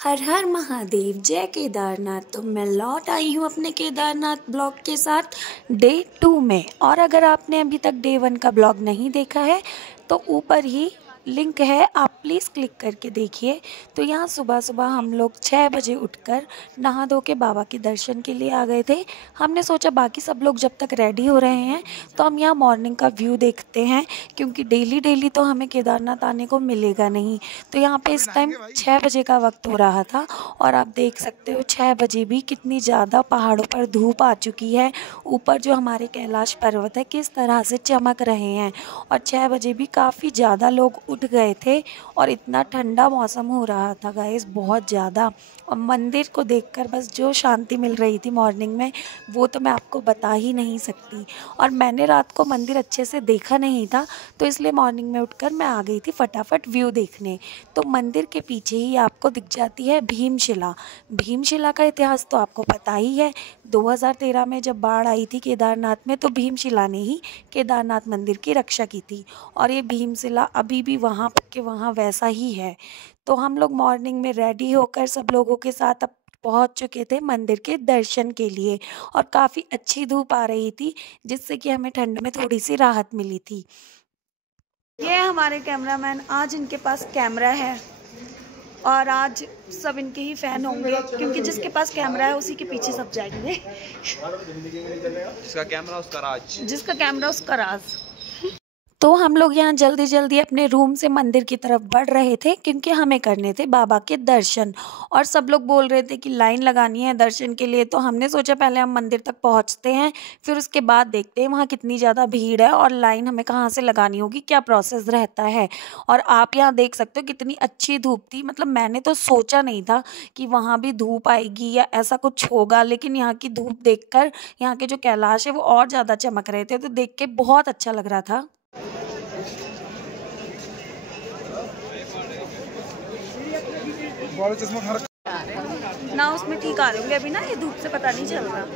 हर हर महादेव, जय केदारनाथ। तो मैं लौट आई हूँ अपने केदारनाथ ब्लॉग के साथ डे 2 में। और अगर आपने अभी तक डे 1 का ब्लॉग नहीं देखा है तो ऊपर ही लिंक है, आप प्लीज़ क्लिक करके देखिए। तो यहाँ सुबह सुबह हम लोग 6 बजे उठकर नहा धो के बाबा के दर्शन के लिए आ गए थे। हमने सोचा बाकी सब लोग जब तक रेडी हो रहे हैं तो हम यहाँ मॉर्निंग का व्यू देखते हैं, क्योंकि डेली डेली तो हमें केदारनाथ आने को मिलेगा नहीं। तो यहाँ पे इस टाइम 6 बजे का वक्त हो रहा था और आप देख सकते हो 6 बजे भी कितनी ज़्यादा पहाड़ों पर धूप आ चुकी है। ऊपर जो हमारे कैलाश पर्वत है किस तरह से चमक रहे हैं। और 6 बजे भी काफ़ी ज़्यादा लोग उठ गए थे और इतना ठंडा मौसम हो रहा था गाइस, बहुत ज़्यादा। और मंदिर को देखकर बस जो शांति मिल रही थी मॉर्निंग में, वो तो मैं आपको बता ही नहीं सकती। और मैंने रात को मंदिर अच्छे से देखा नहीं था, तो इसलिए मॉर्निंग में उठकर मैं आ गई थी फटाफट व्यू देखने। तो मंदिर के पीछे ही आपको दिख जाती है भीमशिला। भीमशिला का इतिहास तो आपको पता ही है। 2013 में जब बाढ़ आई थी केदारनाथ में, तो भीमशिला ने ही केदारनाथ मंदिर की रक्षा की थी। और ये भीमशिला अभी भी वहाँ के वहाँ वैसा ही है। तो हम लोग मॉर्निंग में रेडी होकर सब लोगों के साथ अब पहुंच चुके थे मंदिर के दर्शन के लिए। और काफ़ी अच्छी धूप आ रही थी, जिससे कि हमें ठंड में थोड़ी सी राहत मिली थी। ये हमारे कैमरामैन, आज इनके पास कैमरा है और आज सब इनके ही फैन होंगे, क्योंकि जिसके पास कैमरा है उसी के पीछे सब जाएंगे। जिसका कैमरा उसका राज, जिसका कैमरा उसका राज। तो हम लोग यहाँ जल्दी जल्दी अपने रूम से मंदिर की तरफ बढ़ रहे थे, क्योंकि हमें करने थे बाबा के दर्शन। और सब लोग बोल रहे थे कि लाइन लगानी है दर्शन के लिए। तो हमने सोचा पहले हम मंदिर तक पहुँचते हैं, फिर उसके बाद देखते हैं वहाँ कितनी ज़्यादा भीड़ है और लाइन हमें कहाँ से लगानी होगी, क्या प्रोसेस रहता है। और आप यहाँ देख सकते हो कितनी अच्छी धूप थी। मतलब मैंने तो सोचा नहीं था कि वहाँ भी धूप आएगी या ऐसा कुछ होगा, लेकिन यहाँ की धूप देखकर यहाँ के जो कैलाश है वो और ज़्यादा चमक रहे थे। तो देख के बहुत अच्छा लग रहा था। ना उसमें ठीक आ रहे होंगे अभी ना, ये धूप से पता नहीं चल रहा।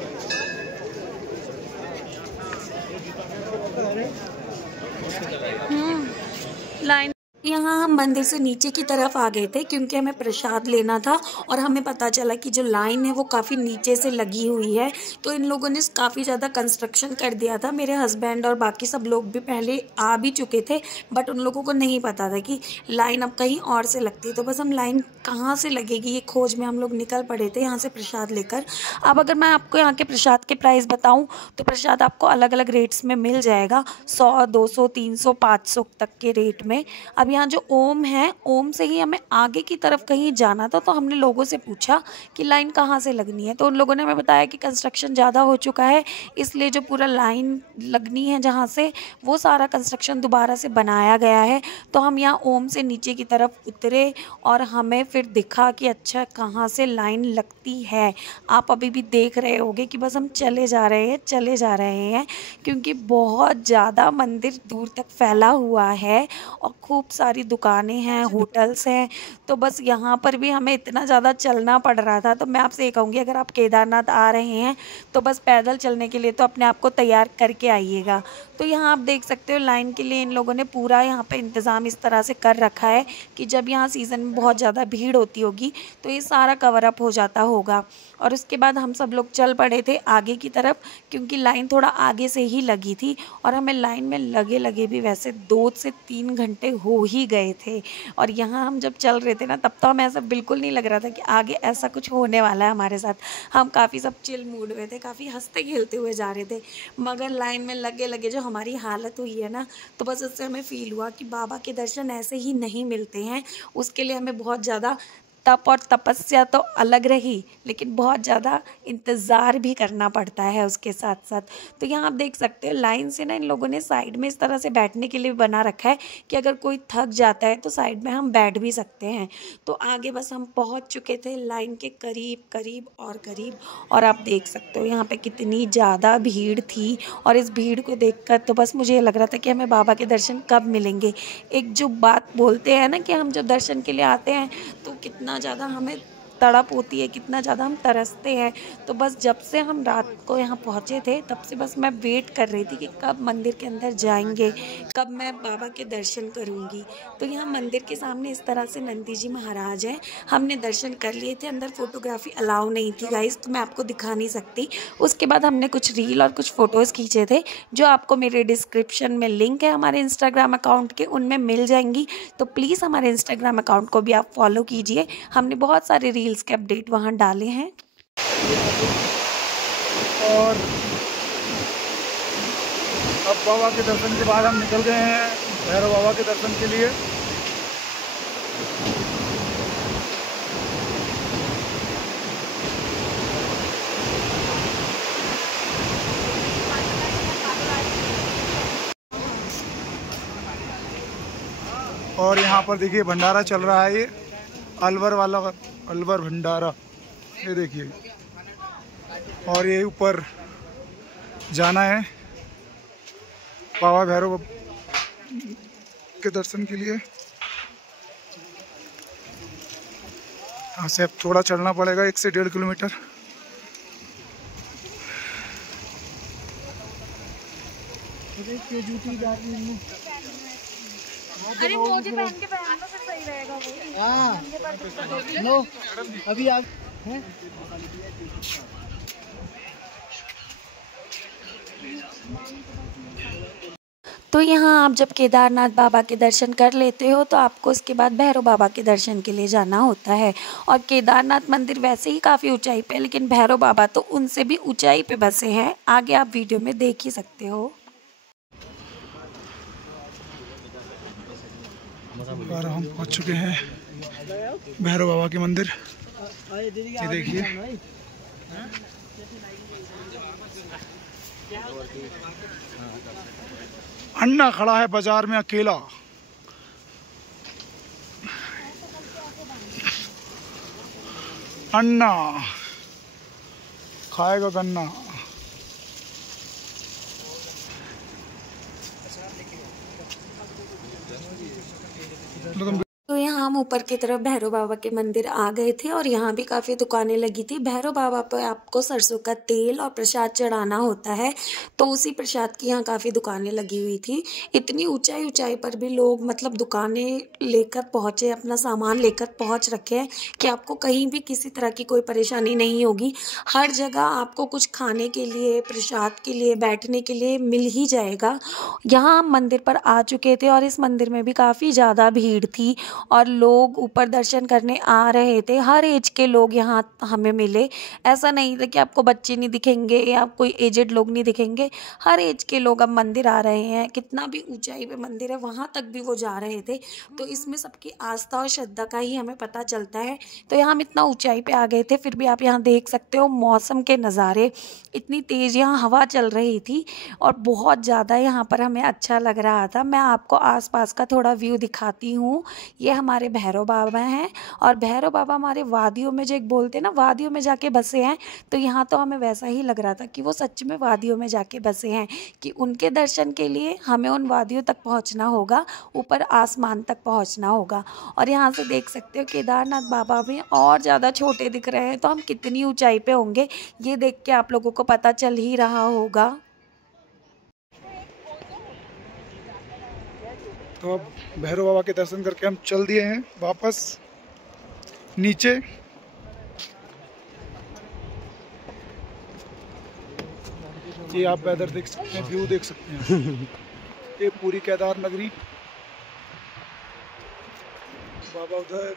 लाइन यहाँ हम मंदिर से नीचे की तरफ आ गए थे, क्योंकि हमें प्रसाद लेना था। और हमें पता चला कि जो लाइन है वो काफ़ी नीचे से लगी हुई है। तो इन लोगों ने काफ़ी ज़्यादा कंस्ट्रक्शन कर दिया था। मेरे हस्बैंड और बाकी सब लोग भी पहले आ भी चुके थे, बट उन लोगों को नहीं पता था कि लाइन अब कहीं और से लगती है। तो बस हम लाइन कहाँ से लगेगी ये खोज में हम लोग निकल पड़े थे यहाँ से प्रसाद लेकर। अब अगर मैं आपको यहाँ के प्रसाद के प्राइस बताऊँ तो प्रसाद आपको अलग अलग रेट्स में मिल जाएगा, 100, 200, 300, 500 तक के रेट में। अब यहाँ जो ओम है, ओम से ही हमें आगे की तरफ कहीं जाना था। तो हमने लोगों से पूछा कि लाइन कहाँ से लगनी है, तो उन लोगों ने हमें बताया कि कंस्ट्रक्शन ज़्यादा हो चुका है, इसलिए जो पूरा लाइन लगनी है जहाँ से, वो सारा कंस्ट्रक्शन दोबारा से बनाया गया है। तो हम यहाँ ओम से नीचे की तरफ उतरे और हमें फिर दिखा कि अच्छा कहाँ से लाइन लगती है। आप अभी भी देख रहे होगे कि बस हम चले जा रहे हैं, चले जा रहे हैं, क्योंकि बहुत ज़्यादा मंदिर दूर तक फैला हुआ है और खूब सारी दुकानें हैं, होटल्स हैं। तो बस यहाँ पर भी हमें इतना ज़्यादा चलना पड़ रहा था। तो मैं आपसे ये कहूँगी, अगर आप केदारनाथ आ रहे हैं तो बस पैदल चलने के लिए तो अपने आप को तैयार करके आइएगा। तो यहाँ आप देख सकते हो लाइन के लिए इन लोगों ने पूरा यहाँ पे इंतज़ाम इस तरह से कर रखा है कि जब यहाँ सीज़न में बहुत ज़्यादा भीड़ होती होगी तो ये सारा कवर अप हो जाता होगा। और उसके बाद हम सब लोग चल पड़े थे आगे की तरफ, क्योंकि लाइन थोड़ा आगे से ही लगी थी। और हमें लाइन में लगे लगे भी वैसे 2 से 3 घंटे हो ही गए थे। और यहाँ हम जब चल रहे थे ना, तब तो हमें ऐसा बिल्कुल नहीं लग रहा था कि आगे ऐसा कुछ होने वाला है हमारे साथ। हम काफ़ी सब चिल मूड में थे, काफ़ी हंसते खेलते हुए जा रहे थे। मगर लाइन में लगे लगे जो हमारी हालत हुई है ना, तो बस उससे हमें फ़ील हुआ कि बाबा के दर्शन ऐसे ही नहीं मिलते हैं। उसके लिए हमें बहुत ज़्यादा तप और तपस्या तो अलग रही, लेकिन बहुत ज़्यादा इंतज़ार भी करना पड़ता है उसके साथ साथ। तो यहाँ आप देख सकते हो लाइन से ना इन लोगों ने साइड में इस तरह से बैठने के लिए बना रखा है कि अगर कोई थक जाता है तो साइड में हम बैठ भी सकते हैं। तो आगे बस हम पहुँच चुके थे लाइन के करीब करीब और करीब। और आप देख सकते हो यहाँ पे कितनी ज़्यादा भीड़ थी। और इस भीड़ को देखकर तो बस मुझे ये लग रहा था कि हमें बाबा के दर्शन कब मिलेंगे। एक जो बात बोलते हैं ना कि हम जब दर्शन के लिए आते हैं तो कितना ज़्यादा हमें तड़प होती है, कितना ज़्यादा हम तरसते हैं। तो बस जब से हम रात को यहाँ पहुँचे थे तब से बस मैं वेट कर रही थी कि कब मंदिर के अंदर जाएंगे, कब मैं बाबा के दर्शन करूँगी। तो यहाँ मंदिर के सामने इस तरह से नंदी जी महाराज हैं। हमने दर्शन कर लिए थे, अंदर फ़ोटोग्राफी अलाउ नहीं थी गाइस, तो मैं आपको दिखा नहीं सकती। उसके बाद हमने कुछ रील और कुछ फ़ोटोज़ खींचे थे, जो आपको मेरे डिस्क्रिप्शन में लिंक है हमारे इंस्टाग्राम अकाउंट के, उनमें मिल जाएंगी। तो प्लीज़ हमारे इंस्टाग्राम अकाउंट को भी आप फॉलो कीजिए, हमने बहुत सारे रील्स के अपडेट वहाँ डाले हैं। और अब बाबा के दर्शन के बाद हम निकल गए हैं भैरव बाबा के दर्शन के लिए। और यहाँ पर देखिए भंडारा चल रहा है, ये अलवर वाला अलवर भंडारा, ये देखिए। और ये ऊपर जाना है बाबा भैरव के दर्शन के लिए। यहाँ से अब थोड़ा चलना पड़ेगा, 1 से 1.5 किलोमीटर। अरे मोजे पहन के पहनना फिर सही रहेगा वो। हाँ नो अभी आ हैं। तो यहाँ आप जब केदारनाथ बाबा के दर्शन कर लेते हो तो आपको उसके बाद भैरव बाबा के दर्शन के लिए जाना होता है। और केदारनाथ मंदिर वैसे ही काफ़ी ऊंचाई पे है, लेकिन भैरव बाबा तो उनसे भी ऊंचाई पे बसे हैं, आगे आप वीडियो में देख ही सकते हो। और हम पहुँच चुके हैं भैरव बाबा के मंदिर। ये देखिए अन्ना खड़ा है बाजार में अकेला। अन्ना खाएगा गन्ना। तो यहाँ हम ऊपर की तरफ भैरव बाबा के मंदिर आ गए थे और यहाँ भी काफ़ी दुकानें लगी थी। भैरव बाबा पर आपको सरसों का तेल और प्रसाद चढ़ाना होता है, तो उसी प्रसाद की यहाँ काफ़ी दुकानें लगी हुई थी। इतनी ऊंचाई पर भी लोग मतलब दुकानें लेकर पहुँचे, अपना सामान लेकर पहुँच रखे हैं कि आपको कहीं भी किसी तरह की कोई परेशानी नहीं होगी। हर जगह आपको कुछ खाने के लिए, प्रसाद के लिए, बैठने के लिए मिल ही जाएगा। यहाँ हम मंदिर पर आ चुके थे और इस मंदिर में भी काफ़ी ज़्यादा भीड़ थी और लोग ऊपर दर्शन करने आ रहे थे। हर एज के लोग यहाँ हमें मिले, ऐसा नहीं था कि आपको बच्चे नहीं दिखेंगे या कोई एजेड लोग नहीं दिखेंगे। हर एज के लोग अब मंदिर आ रहे हैं। कितना भी ऊंचाई पे मंदिर है वहाँ तक भी वो जा रहे थे, तो इसमें सबकी आस्था और श्रद्धा का ही हमें पता चलता है। तो यहाँ हम इतना ऊंचाई पे आ गए थे, फिर भी आप यहाँ देख सकते हो मौसम के नज़ारे। इतनी तेज़ यहाँ हवा चल रही थी और बहुत ज़्यादा यहाँ पर हमें अच्छा लग रहा था। मैं आपको आसपास का थोड़ा व्यू दिखाती हूँ। ये हमारे भैरव बाबा हैं और भैरव बाबा हमारे वादियों में, जो एक बोलते हैं ना वादियों में जाके बसे हैं, तो यहाँ तो हमें वैसा ही लग रहा था कि वो सच में वादियों में जाके बसे हैं, कि उनके दर्शन के लिए हमें उन वादियों तक पहुँचना होगा, ऊपर आसमान तक पहुँचना होगा। और यहाँ से देख सकते हो केदारनाथ बाबा भी और ज़्यादा छोटे दिख रहे हैं, तो हम कितनी ऊंचाई पे होंगे ये देख के आप लोगों को पता चल ही रहा होगा। तो अब भैरव बाबा के दर्शन करके हम चल दिए हैं वापस नीचे। ये आप वेदर देख सकते हैं, व्यू देख सकते हैं। ये पूरी केदार नगरी, बाबा उधर।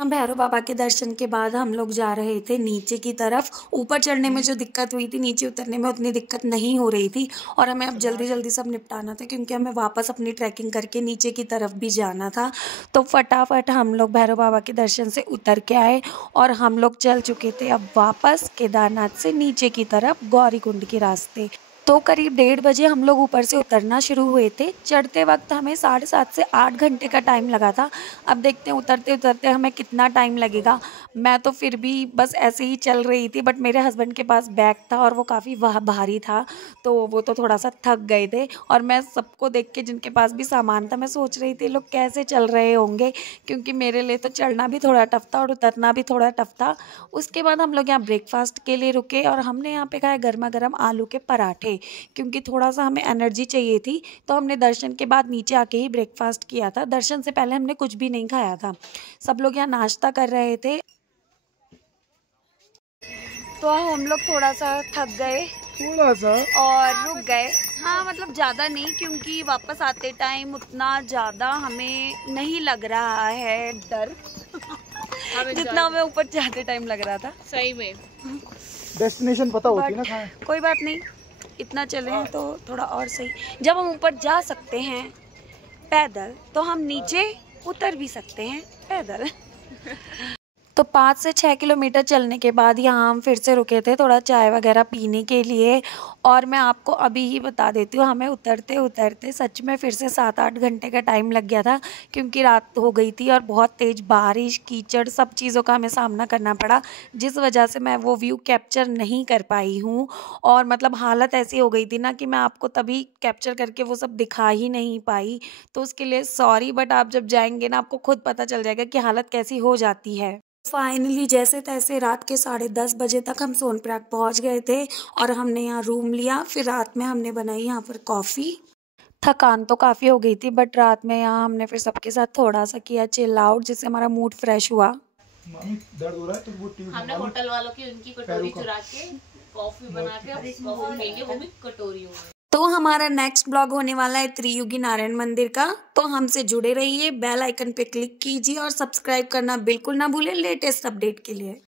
हम भैरव बाबा के दर्शन के बाद हम लोग जा रहे थे नीचे की तरफ। ऊपर चढ़ने में जो दिक्कत हुई थी, नीचे उतरने में उतनी दिक्कत नहीं हो रही थी और हमें अब जल्दी जल्दी सब निपटाना था, क्योंकि हमें वापस अपनी ट्रैकिंग करके नीचे की तरफ भी जाना था। तो फटाफट हम लोग भैरव बाबा के दर्शन से उतर के आए और हम लोग चल चुके थे अब वापस केदारनाथ से नीचे की तरफ गौरीकुंड के रास्ते। तो करीब 1:30 बजे हम लोग ऊपर से उतरना शुरू हुए थे। चढ़ते वक्त हमें 7.5 से 8 घंटे का टाइम लगा था। अब देखते हैं उतरते उतरते हमें कितना टाइम लगेगा। मैं तो फिर भी बस ऐसे ही चल रही थी, बट मेरे हस्बैंड के पास बैग था और वो काफ़ी भारी था, तो वो तो थोड़ा सा थक गए थे। और मैं सबको देख के, जिनके पास भी सामान था, मैं सोच रही थी लोग कैसे चल रहे होंगे, क्योंकि मेरे लिए तो चढ़ना भी थोड़ा टफ था और उतरना भी थोड़ा टफ था। उसके बाद हम लोग यहाँ ब्रेकफास्ट के लिए रुके और हमने यहाँ पे खाए गर्मा गर्म आलू के पराठे, क्योंकि थोड़ा सा हमें एनर्जी चाहिए थी। तो हमने दर्शन के बाद नीचे आके ही ब्रेकफास्ट किया था, दर्शन से पहले हमने कुछ भी नहीं खाया था। सब लोग यहाँ नाश्ता कर रहे थे, तो हम लोग थोड़ा सा थक गए, थोड़ा सा और रुक गए। हाँ मतलब ज़्यादा नहीं, क्योंकि वापस आते टाइम उतना ज़्यादा हमें नहीं लग रहा है डर जितना हमें ऊपर जाते टाइम लग रहा था। सही में डेस्टिनेशन पता होती है ना कहाँ है। कोई बात नहीं, इतना चले हैं तो थोड़ा और सही। जब हम ऊपर जा सकते हैं पैदल, तो हम नीचे उतर भी सकते हैं पैदल। तो 5 से 6 किलोमीटर चलने के बाद यहाँ हम फिर से रुके थे थोड़ा चाय वगैरह पीने के लिए। और मैं आपको अभी ही बता देती हूँ, हमें उतरते उतरते सच में फिर से 7-8 घंटे का टाइम लग गया था, क्योंकि रात हो गई थी और बहुत तेज़ बारिश, कीचड़, सब चीज़ों का हमें सामना करना पड़ा, जिस वजह से मैं वो व्यू कैप्चर नहीं कर पाई हूँ। और मतलब हालत ऐसी हो गई थी ना कि मैं आपको तभी कैप्चर करके वो सब दिखा ही नहीं पाई, तो उसके लिए सॉरी। बट आप जब जाएंगे ना, आपको खुद पता चल जाएगा कि हालत कैसी हो जाती है। फाइनली जैसे तैसे रात के 10:30 बजे तक हम सोनप्रयाग पहुंच गए थे और हमने यहाँ रूम लिया। फिर रात में हमने बनाई यहाँ पर कॉफ़ी। थकान तो काफ़ी हो गई थी, बट रात में यहाँ हमने फिर सबके साथ थोड़ा सा किया चिल आउट, जिससे हमारा मूड फ्रेश हुआ। मामी दर्द हो रहा है तो वो हमने होटल वालों की उनकी कटोरी चुरा के कॉफी बना के अब कॉफी लेंगे, वो भी कटोरियों में। तो हमारा नेक्स्ट ब्लॉग होने वाला है त्रियुगी नारायण मंदिर का, तो हमसे जुड़े रहिए, बेल आइकन पे क्लिक कीजिए और सब्सक्राइब करना बिल्कुल ना भूलें लेटेस्ट अपडेट के लिए।